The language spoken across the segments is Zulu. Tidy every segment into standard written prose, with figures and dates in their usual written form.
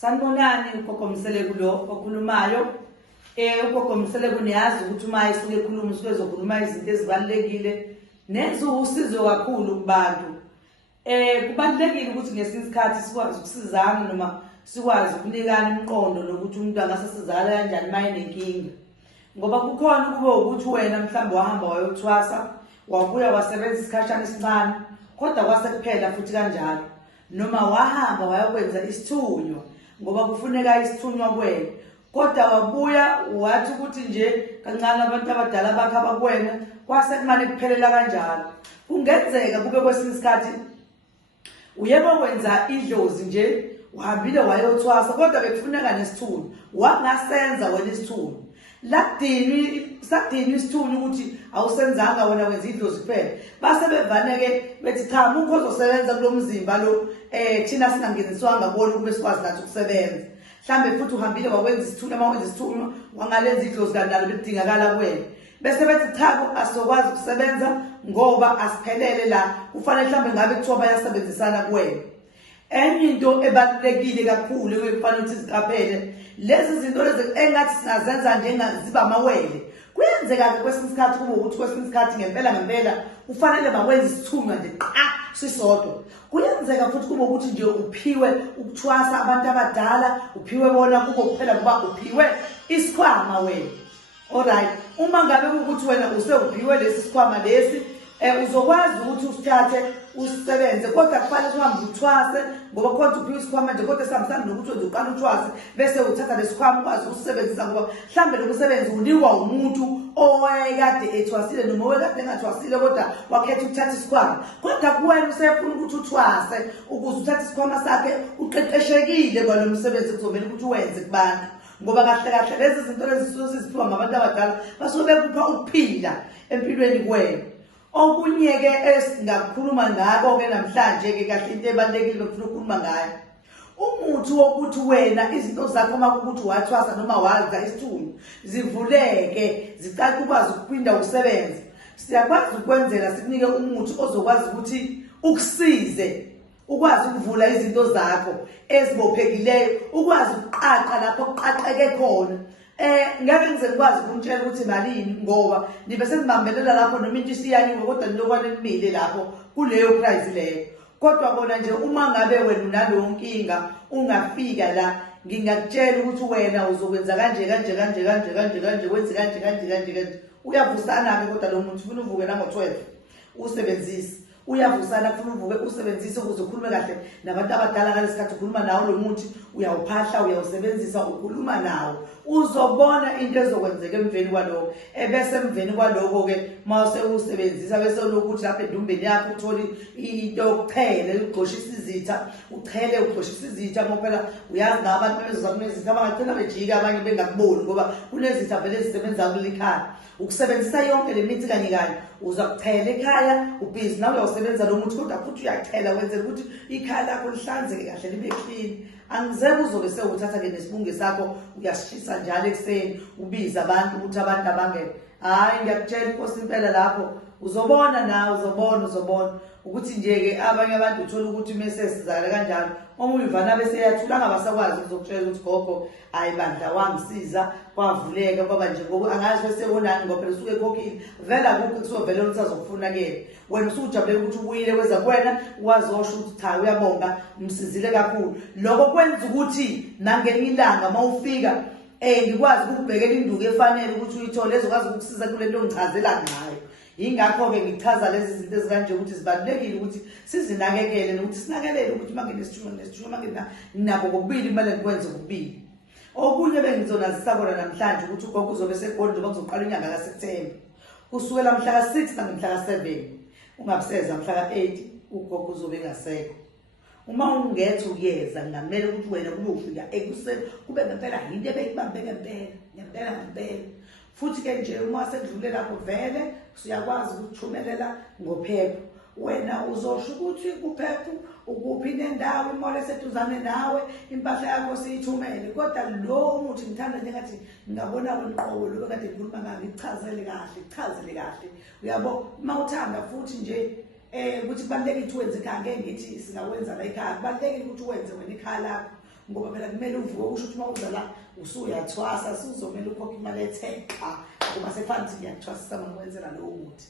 Sanibonani ugogo Mseleku lo okhulumayo. Ugogo Mseleku niyazi ukuthi uma isuke ekhuluma usuke ezokhuluma izinto ezibalekile nenza usizo kakhulu kubantu. Kubalekile ukuthi ngesinye isikhathi sikwazi ukusizana noma sikwazi ukunikana imqondo nokuthi umuntu angasasizakala kanjani maye nenkinga. Ngoba kukhona kube ukuthi wena mhlawumbe wahamba wayothwasa, wabuya wasebenza isikhashana esincane, kodwa kwase kuphela futhi kanjalo. Noma wahamba wayokwenza isithunywa ngoba kufuneka isithunywa kuwena, kodwa wabuya wathi ukuthi nje kancane abantu abadala bakhe abakuwena kwase kumane kuphelela kanjalo. Kungenzeka kube kwesinye isikhathi uyebo wenza idlozi nje, uhambile wayothwasa kodwa bekufuneka nesithunywa, wangasenza wena isithunywa. Sadini isithunywa ukuthi awusenzanga wena wenza idlozi kuphela. Base bevaneke bethi cha mukho ozosebenza kulo mzimba lo thina singangeniswanga kuona kube sikwazi nathi ukusebenza. Mhlambe futhi uhambile wakwenza isithunywa, mawenza isithunywa wangalenza idlozi kanjalo bedingakala kuwena. Bese bethi cha asokwazi ukusebenza ngoba asiphelele la, kufanele mhlambe ngabe kuthiwa bayasebenzisana kuwena. Enye into ebalulekile kakhulu ekufanele ukuthi siqaphele, lezi zinto lezi engathi singazenza njengaziba amawele. Kuyenzeka kwesinye isikhathi kube ukuthi kwesinye isikhathi ngempela ufanele bakwenza isithunywa nje sisodwa. Kuyenzeka futhi kube ukuthi nje uphiwe ukuthwasa abantu abadala, uphiwe bona kube kuphela kuba uphiwe isikhwama wena. Alright, uma ngabe ukuthi wena usewuphiwe lesi sikhwama lesi, uzokwazi ukuthi usithathe usebenze, kodwa kufanele uhambe uthwase ngoba kodwa uphiwe isikhwama nje, kodwa samsana nokuthi wenza uqala uthwase bese uthatha lesikhwama ukwazi ukusebenzisa ngoba mhlambe lokusebenza unikwa umuntu owayekade ethwasile noma owekade engathwasile kodwa wakhetha ukuthatha isikhwama. Kodwa kuwena usefuna ukuthi uthwase ukuze uthathe isikhwama sakhe uqeqeshekile kwalo msebenzi kuzomela ukuthi uwenze kubantu. Ngoba kahle lezi zinto lezi siziphiwa ngabantu abadala basuke bekupha ukuphila empilweni kuwena. Okunye-ke esingakhuluma ngako-ke namhlanje-ke kahle into ebalulekile ofuna ukukhuluma ngayo, umuthi wokuthi wena izinto zakho uma kukuthi wathwasa noma waza isithunywa zivuleke zicale ukwazi ukuphinda usebenze. Siyakwazi ukwenzela sikunike umuthi ozokwazi ukuthi ukusize ukwazi ukuvula izinto zakho ezibophekileyo, ukwazi ukuqaqa lapho kuqaqeke khona. Ngeke ngize ngikwazi ukunitshela ukuthi malini ngoba nibe senibambelela lapho noma into isiyaniwe kodwa nilokwane nimile lapho kuleyo prize leyo. Kodwa bona nje uma ngabe wena unaleyo nkinga ungafika la, ngingakutshela ukuthi wena uzokwenza kanje wenze kanje. Uyavusana-ke kodwa lo muntu ufuna uvuke nango-12 usebenzise. Uyavusana kufuna uvuke usebenzise ukuze ukhulume kahle nabantu abadala. Ngalesikhathi ukhuluma nawo lo muthi uyawuphahla, uyawusebenzisa, ukhuluma nawo, uzobona into ezokwenzeka emveni kwaloko. Bese emveni kwaloko-ke mase usebenzisa bese lokuthi lapha edumbeni yakho uthole into yokuchela, ugxoshisa izitha, ugxoshisa izitha ngoba phela uyazi ngabantu bezizitha abangagcina bejika abanye bengakuboni ngoba kunezitha vele ezisebenza kulikhaya. Ukusebenzisa yonke le mithi kanye uza kuchela ekhaya ubhizi nawe uyawusebenza lo muthi kodwa futhi uyachela wenzela ukuthi ikhaya lakho lihlanzeke kahle libe clean. Angizeke uzobe sewuthatha-ke nesibunge sakho uyasishisa njalo ekuseni ubiza abantu ukuthi abantu abangene. Hayi ngiyakutshela inkosi impela lapho uzobona nawe, uzobona ukuthi nje-ke abanye abantu uthola ukuthi mesesizakala kanjalo omunye uvana bese yathula angabasakwazi ukuzokutshela ukuthi gogo hayi bandla wangisiza kwavuleka kwaba nje ngoba angazi bese bonani ngoba phela usuke ekhokhile vela kukho kusovela ukuthi azokufuna-ke. Wena usujabule ukuthi ubuyile kweza kuwena wazosho ukuthi cha uyabonga msizile kakhulu. Lokho kwenza ukuthi nangelinye ilanga uma ufika ngikwazi ukubhekela induku efanele ukuthi uyithole ezokwazi ukukusiza kule nto ngichazela ngayo. Yingakho-ke ngichaza lezi zinto ezikanje ukuthi zibalulekile ukuthi sizinakekele nokuthi sinakelele ukuthi uma nginesithunywa nginako kokubili kumele ngikwenze kokubili. Okunye bengizonazisa kona namhlanje ukuthi ugogo uzobe segoli njengoba kuzoqala inyanga kaSeptemba. Kusukela mhla ka-6 nangomhla ka-7 ungabuseza mhla ka-8 ugogo uzobe engasekho. Uma ungethe ukuyeza ngamele ukuthi wena kube ufika ekuseni kube ngempela into ebeyibambe ngempela. Futhi-ke nje uma sekudlule lapho vele siyakwazi ukuthumelela ngophepha. Wena uzosho ukuthi kuphepha ukuphi nendawo imole eseduzane nawe impahla yakho siyithumele. Kodwa lo muthi ngithanda njengathi ngingabona kwenqobo lo kade ngikhuluma ngayo ichazele kahle. Uyabo uma uthanda futhi nje ukuthi kubalulekile ukuthi wenze ekhaya, ngeke ngithi singawenza la ekhaya. Kubalulekile ukuthi uwenze wena ekhaya lakho ngoba phela kumele uvuke usho ukuthi uma uza la usuyathwasa usuzomela ukhokha imali ethe xa ngoba sekufanele ngiyakuthwasisa mangikwenzela lowo muthi.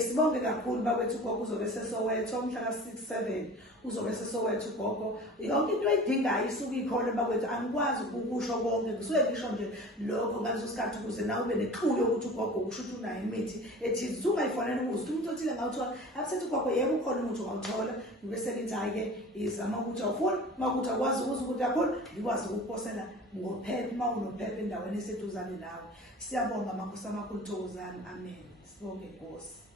Sibonge kakhulu bakwethu ugogo uzobe seSoweto mhla ka-6-7 uzobe seSoweto ugogo yonke into ayidingayo isuke ikhona bakwethu angikwazi ukusho konke kusuke ngisho nje lokho ngaleso sikhathi ukuze nawe ube neqhulo ukuthi ugogo usho ukuthi unayo imithi ethi ungayifonela ukuthi umuntu othile ngawuthola akusethi ugogo yebo ukhona umuntu ongawuthola bese lithi hayi-ke izama ukuthi awufuni uma ukuthi akwazi ukuze ukuthi yakhona ngikwazi ukukuphosela ngophepha uma unophepha endaweni eseduzane nawe. Siyabonga makhosi amakhulu Thokozani, amen. Sibonge Nkosi.